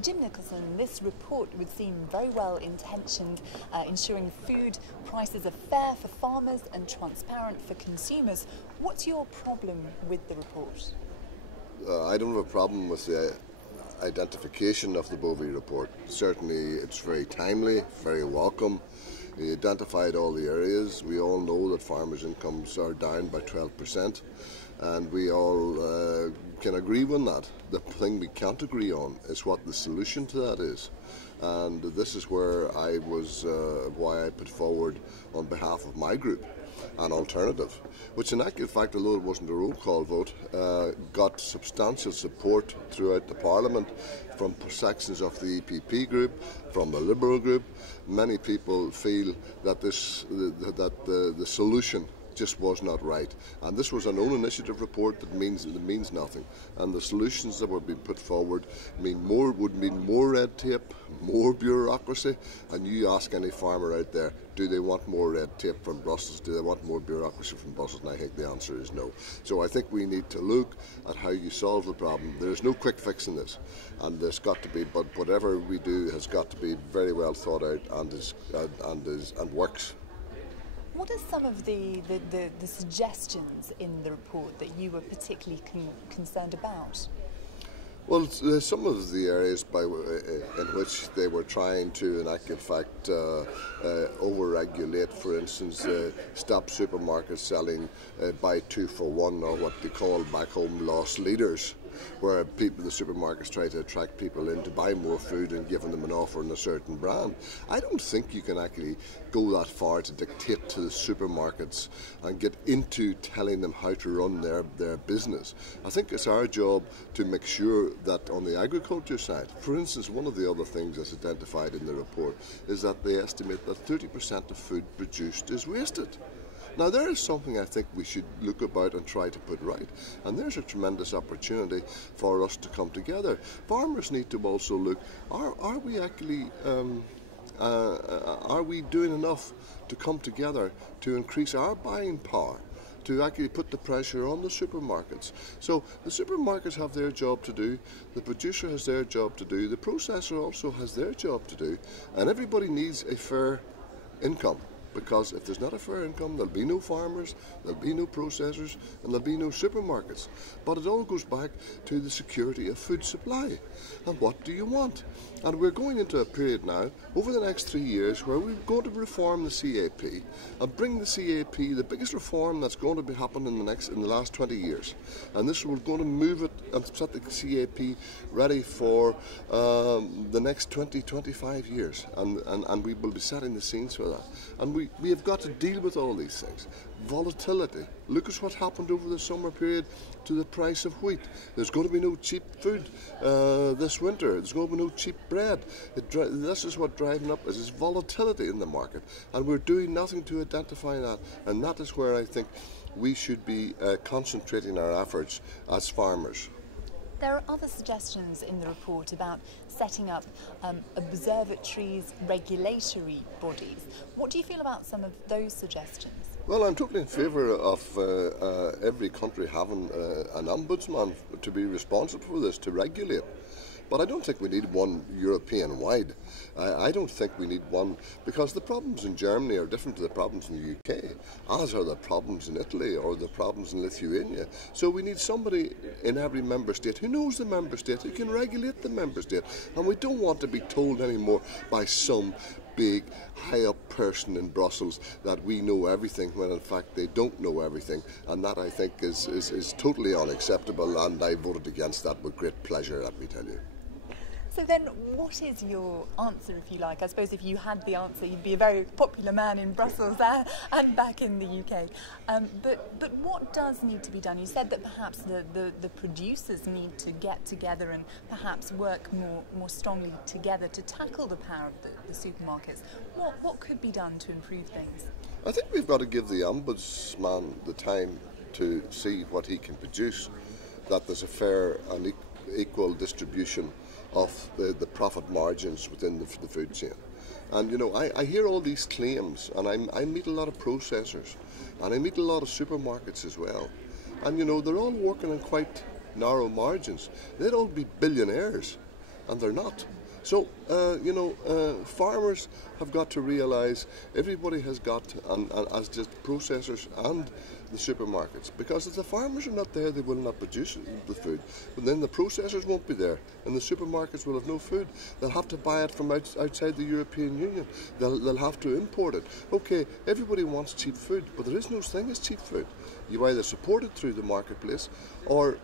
Jim Nicholson, this report would seem very well intentioned, ensuring food prices are fair for farmers and transparent for consumers. What's your problem with the report? I don't have a problem with the identification of the Bovey report. Certainly it's very timely, very welcome. He identified all the areas. We all know that farmers' incomes are down by 12%, and we all can agree on that. The thing we can't agree on is what the solution to that is. And this is where why I put forward on behalf of my group an alternative, which in actual fact, although it wasn't a roll call vote, got substantial support throughout the Parliament from sections of the EPP group, from the Liberal group. Many people feel that the solution just was not right, and this was an own initiative report that means nothing, and the solutions that were being put forward would mean more red tape, more bureaucracy. And you ask any farmer out there, do they want more red tape from Brussels? Do they want more bureaucracy from Brussels? And I think the answer is no. So I think we need to look at how you solve the problem. There's no quick fix in this, and there's got to be, but whatever we do has got to be very well thought out and works. What are some of the suggestions in the report that you were particularly concerned about? Well, some of the areas in which they were trying to, in actual fact, over-regulate, for instance, stop supermarkets selling buy 2 for 1, or what they call back home loss leaders, where the supermarkets try to attract people in to buy more food and giving them an offer in a certain brand. I don't think you can actually go that far to dictate to the supermarkets and get into telling them how to run their business. I think it's our job to make sure that on the agriculture side, for instance, one of the other things that's identified in the report is that they estimate that 30% of food produced is wasted. Now, there is something I think we should look about and try to put right, and there's a tremendous opportunity for us to come together. Farmers need to also look, are we actually, are we doing enough to come together to increase our buying power, to actually put the pressure on the supermarkets? So the supermarkets have their job to do, the producer has their job to do, the processor also has their job to do, and everybody needs a fair income. Because if there's not a fair income, there'll be no farmers, there'll be no processors, and there'll be no supermarkets. But it all goes back to the security of food supply. And what do you want? And we're going into a period now, over the next 3 years, where we're going to reform the CAP and bring the CAP, the biggest reform that's going to be happening in the last 20 years. And this, we're going to move it and set the CAP ready for the next 20, 25 years. And we will be setting the scenes for that. And we have got to deal with all these things. Volatility. Look at what happened over the summer period to the price of wheat. There's going to be no cheap food this winter. There's going to be no cheap bread. This is what driving up is volatility in the market, and we're doing nothing to identify that. And that is where I think we should be concentrating our efforts as farmers. There are other suggestions in the report about setting up observatories, regulatory bodies. What do you feel about some of those suggestions? Well, I'm totally in favour of every country having an ombudsman to be responsible for this, to regulate. But I don't think we need one European-wide. I don't think we need one, because the problems in Germany are different to the problems in the UK, as are the problems in Italy or the problems in Lithuania. So we need somebody in every member state who knows the member state, who can regulate the member state. And we don't want to be told anymore by some big, high-up person in Brussels that we know everything, when in fact they don't know everything. And that, I think, is totally unacceptable, and I voted against that with great pleasure, let me tell you. So then, what is your answer, if you like? I suppose if you had the answer, you'd be a very popular man in Brussels and back in the UK. But what does need to be done? You said that perhaps the producers need to get together and perhaps work more strongly together to tackle the power of the supermarkets. What could be done to improve things? I think we've got to give the ombudsman the time to see what he can produce, that there's a fair and equal distribution of the profit margins within the food chain. And you know, I hear all these claims, and I meet a lot of processors, and I meet a lot of supermarkets as well, and you know, they're all working on quite narrow margins. They'd all be billionaires and they're not. So, farmers have got to realise everybody has got, and as just processors and the supermarkets, because if the farmers are not there, they will not produce the food. But then the processors won't be there, and the supermarkets will have no food. They'll have to buy it from outside the European Union. They'll have to import it. Okay, everybody wants cheap food, but there is no thing as cheap food. You either support it through the marketplace, or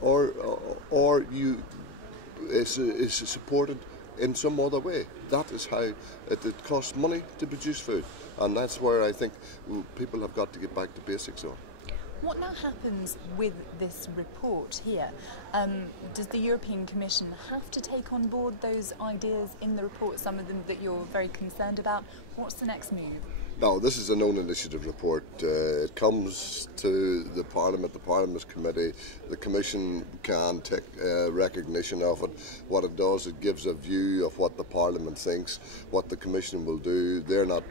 you is supported in some other way. That is how it costs money to produce food, and that's where I think people have got to get back to basics on. What now happens with this report here? Does the European Commission have to take on board those ideas in the report, some of them that you're very concerned about? What's the next move? No, this is a known initiative report. It comes to the Parliament's committee. The Commission can take recognition of it. What it does, it gives a view of what the Parliament thinks, what the Commission will do. They're not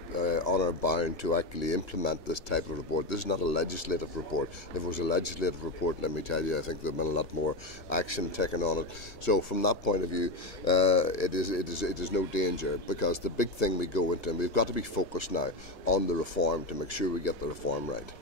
honour bound to actually implement this type of report. This is not a legislative report. If it was a legislative report, let me tell you, I think there would have been a lot more action taken on it. So from that point of view, it is no danger, because the big thing we go into, and we've got to be focused now on the reform to make sure we get the reform right.